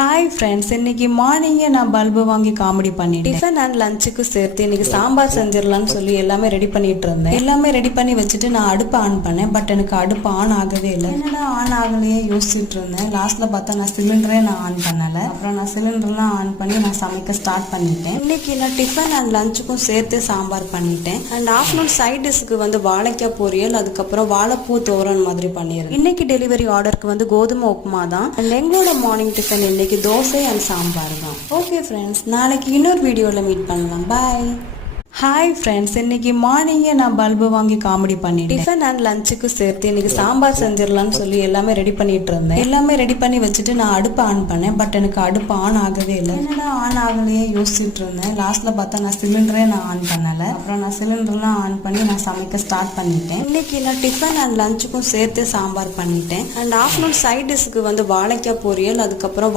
Hi friends, இன்னைக்கு மார்னிங்கே நான் பல்பு வாங்கி காமெடி பண்ணிட்டேன். டிஃபன் அண்ட் லஞ்சுக்கு சேர்த்து இன்னைக்கு சாம்பார் செஞ்சிடலாம்னு சொல்லி எல்லாமே ரெடி பண்ணிட்டு இருந்தேன். எல்லாமே ரெடி பண்ணி வச்சுட்டு நான் அடுப்பு ஆன் பண்ணேன். பட் எனக்கு அடுப்பு ஆன் ஆகவே இல்லை. என்னடா ஆன் ஆகலையே யோசிச்சுட்டு இருந்தேன். லாஸ்ட்ல பார்த்தா நான் சிலிண்டரே ஆன் பண்ணல. அப்புறம் நான் சிலிண்டர்லாம் ஆன் பண்ணி நான் சமைக்க ஸ்டார்ட் பண்ணிட்டேன். இன்னைக்கு நான் டிஃபன் அண்ட் லஞ்சுக்கும் சேர்த்து சாம்பார் பண்ணிட்டேன். அண்ட் ஆஃப்டர்நூன் சைட் டிஷ்க்கு வாழைக்காய் பொரியல், அதுக்கப்புறம் வாழைப்பூ தோரன் மாதிரி பண்ணிடுறேன். இன்னைக்கு டெலிவரி ஆர்டருக்கு கோதுமை உப்புமா தான். அண்ட் எங்களோட மார்னிங் டிஃபன் இன்னைக்கு தோசை அண்ட் சாம்பார் தான். ஓகே ஃப்ரெண்ட்ஸ், நாளைக்கு இன்னொரு வீடியோவில் மீட் பண்ணலாம். பாய். ஹாய் ஃப்ரெண்ட்ஸ், இன்னைக்கு மார்னிங்கே நான் பல்பு வாங்கி காமெடி பண்ணிட்டேன். டிஃபன் அண்ட் லஞ்சுக்கு சேர்த்து இன்னைக்கு சாம்பார் செஞ்சிடலாம்னு சொல்லி எல்லாமே ரெடி பண்ணிட்டு இருந்தேன். எல்லாமே ரெடி பண்ணி வச்சுட்டு நான் அடுப்பு ஆன் பண்ணேன். பட் எனக்கு அடுப்பு ஆன் ஆகவே இல்லை. என்னடா ஆன் ஆகலையே யோசிச்சுட்டு இருந்தேன். லாஸ்ட்ல பார்த்தா நான் சிலிண்டரே ஆன் பண்ணல. அப்புறம் நான் சிலிண்டர்லாம் ஆன் பண்ணி நான் சமைக்க ஸ்டார்ட் பண்ணிட்டேன். இன்னைக்கு நான் டிஃபன் அண்ட் லஞ்சுக்கும் சேர்த்து சாம்பார் பண்ணிட்டேன். அண்ட் ஆஃப்டர்நூன் சைட் டிஷ்க்கு வாழைக்காய் பொரியல், அதுக்கப்புறம்